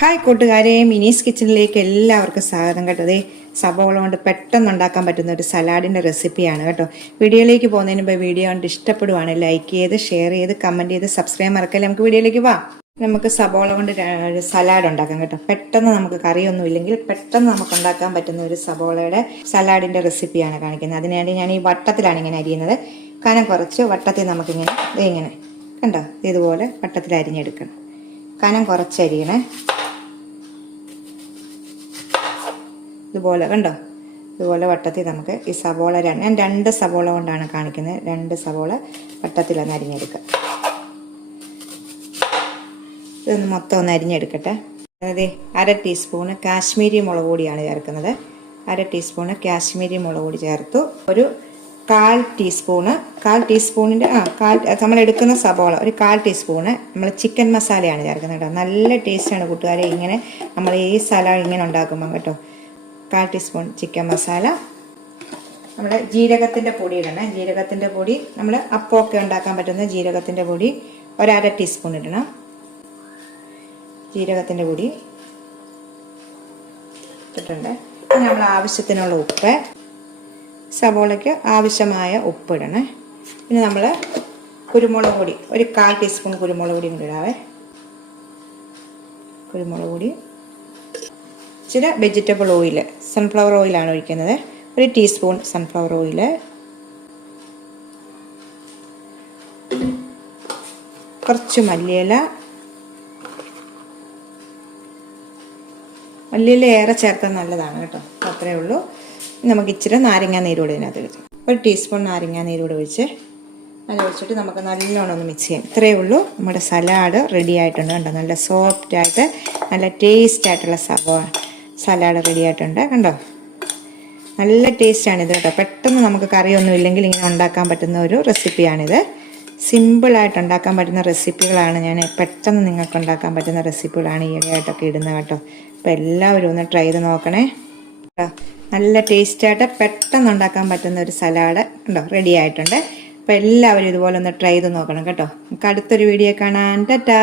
Hi കൂട്ടുകാരെ മിനീസ് കിച്ചണിലേക്ക് എല്ലാവർക്കും സ്വാഗതം കേട്ടോ. ദേ സബോള കൊണ്ട് പെട്ടെന്ന് ഉണ്ടാക്കാൻ പറ്റുന്ന ഒരു സലാഡിന്റെ റെസിപ്പിയാണ് കേട്ടോ. വീഡിയോയിലേക്ക് പോകുന്നതിന് മുമ്പ് വീഡിയോ കണ്ട് ഇഷ്ടപ്പെടുവാണ് ലൈക്ക് ചെയ്ത് ഷെയർ ചെയ്ത് കമന്റ് ചെയ്ത് സബ്സ്ക്രൈബ് മറക്കല്ലേ? നമുക്ക് വീഡിയോയിലേക്ക് വാ നമുക്ക് സബോള കൊണ്ട് ഒരു സലാഡ് ഉണ്ടാക്കാം കേട്ടോ. പെട്ടെന്ന് നമുക്ക് കറിയൊന്നും ഇല്ലെങ്കിൽ പെട്ടെന്ന് നമുക്ക് ഉണ്ടാക്കാൻ പറ്റുന്ന ഒരു സബോളയുടെ സലാഡിന്റെ റെസിപ്പിയാണ് കാണിക്കുന്നത്. അതിനുവേണ്ടി ഞാൻ ഈ വട്ടത്തിലാണ് ഇങ്ങനെ അരിയുന്നത്. കനം കുറച്ച് വട്ടത്തിൽ നമുക്കിങ്ങനെ ഇങ്ങനെ കണ്ടോ? ഇതുപോലെ വട്ടത്തിൽ അരിഞ്ഞെടുക്കണം കനം കുറച്ച് അരിയണേ ഇതുപോലെ കണ്ടോ? ഇതുപോലെ വട്ടത്തിൽ നമുക്ക് ഈ സവോള ഞാൻ രണ്ട് സവോള കൊണ്ടാണ് കാണിക്കുന്നത്. രണ്ട് സവോള വട്ടത്തിൽ ഒന്ന് അരിഞ്ഞെടുക്കുക. ഇതൊന്ന് മൊത്തം ഒന്ന് അരിഞ്ഞെടുക്കട്ടെ. അതായത് അര ടീസ്പൂണ് കാശ്മീരി മുളക് പൊടിയാണ് ചേർക്കുന്നത്. അര ടീസ്പൂണ് കാശ്മീരി മുളക് പൊടി ചേർത്തു. ഒരു കാൽ ടീസ്പൂണ് കാൽ ടീസ്പൂണിന്റെ ആ കാൽ നമ്മൾ എടുക്കുന്ന സബോള ഒരു കാൽ ടീസ്പൂണ് നമ്മൾ ചിക്കൻ മസാലയാണ് ചേർക്കുന്നത് കേട്ടോ. നല്ല ടേസ്റ്റാണ് കൂട്ടുകാരെ. ഇങ്ങനെ നമ്മൾ ഈ സലാഡ് ഇങ്ങനെ ഉണ്ടാക്കുമ്പോൾ കേട്ടോ. കാൽ ടീസ്പൂൺ ചിക്കൻ മസാല. നമ്മൾ ജീരകത്തിന്റെ പൊടി ഇടണം. ജീരകത്തിന്റെ പൊടി നമ്മൾ അപ്പമൊക്കെ ഉണ്ടാക്കാൻ പറ്റുന്ന ജീരകത്തിന്റെ പൊടി ഒരര ടീസ്പൂൺ ഇടണം. ജീരകത്തിന്റെ പൊടി ഇട്ടിട്ടുണ്ട്. നമ്മൾ ആവശ്യത്തിനുള്ള ഉപ്പ് സവോളയ്ക്ക് ആവശ്യമായ ഉപ്പ് ഇടണേ. പിന്നെ നമ്മൾ കുരുമുളക് പൊടി ഒരു കാൽ ടീസ്പൂൺ കുരുമുളക് പൊടിയും കൂടി ഇടാവേ. കുരുമുളക് പൊടി ഇച്ചിരി വെജിറ്റബിൾ ഓയിൽ സൺഫ്ലവർ ഓയിലാണ് ഒഴിക്കുന്നത്. ഒരു ടീസ്പൂൺ സൺഫ്ലവർ ഓയിൽ കുറച്ച് മല്ലിയില. മല്ലിയില ഏറെ ചേർത്താൽ നല്ലതാണ് കേട്ടോ. അത്രേ ഉള്ളൂ. നമുക്ക് ഇച്ചിരി നാരങ്ങാ നീരൂടെ ഇതിനകത്ത് ഒഴിച്ച്. ഒരു ടീസ്പൂൺ നാരങ്ങാ നീരൂടെ ഒഴിച്ച് അത് ഒഴിച്ചിട്ട് നമുക്ക് നല്ലോണം ഒന്ന് മിക്സ് ചെയ്യാം. ഇത്രയേ ഉള്ളൂ. നമ്മുടെ സലാഡ് റെഡി ആയിട്ടുണ്ട് കണ്ടോ നല്ല സോഫ്റ്റായിട്ട് നല്ല ടേസ്റ്റ് ആയിട്ടുള്ള സവ സലാഡ് റെഡി ആയിട്ടുണ്ട് കണ്ടോ? നല്ല ടേസ്റ്റാണ് ഇത് കേട്ടോ. പെട്ടെന്ന് നമുക്ക് കറിയൊന്നും ഇല്ലെങ്കിൽ ഇങ്ങനെ ഉണ്ടാക്കാൻ പറ്റുന്ന ഒരു റെസിപ്പിയാണിത്. സിമ്പിളായിട്ട് ഉണ്ടാക്കാൻ പറ്റുന്ന റെസിപ്പികളാണ് ഞാൻ പെട്ടെന്ന് നിങ്ങൾക്ക് ഉണ്ടാക്കാൻ പറ്റുന്ന റെസിപ്പികളാണ് ഈയിടെയായിട്ടൊക്കെ ഇടുന്നത് കേട്ടോ. അപ്പോൾ എല്ലാവരും ഒന്ന് ട്രൈ ചെയ്ത് നോക്കണേ. നല്ല ടേസ്റ്റായിട്ട് പെട്ടെന്ന് ഉണ്ടാക്കാൻ പറ്റുന്ന ഒരു സലാഡ് ഉണ്ടോ റെഡി ആയിട്ടുണ്ട് അപ്പോൾ എല്ലാവരും ഇതുപോലെ ഒന്ന് ട്രൈ ചെയ്ത് നോക്കണം കേട്ടോ. നമുക്ക് അടുത്തൊരു വീഡിയോ കാണാൻ ടാറ്റാ!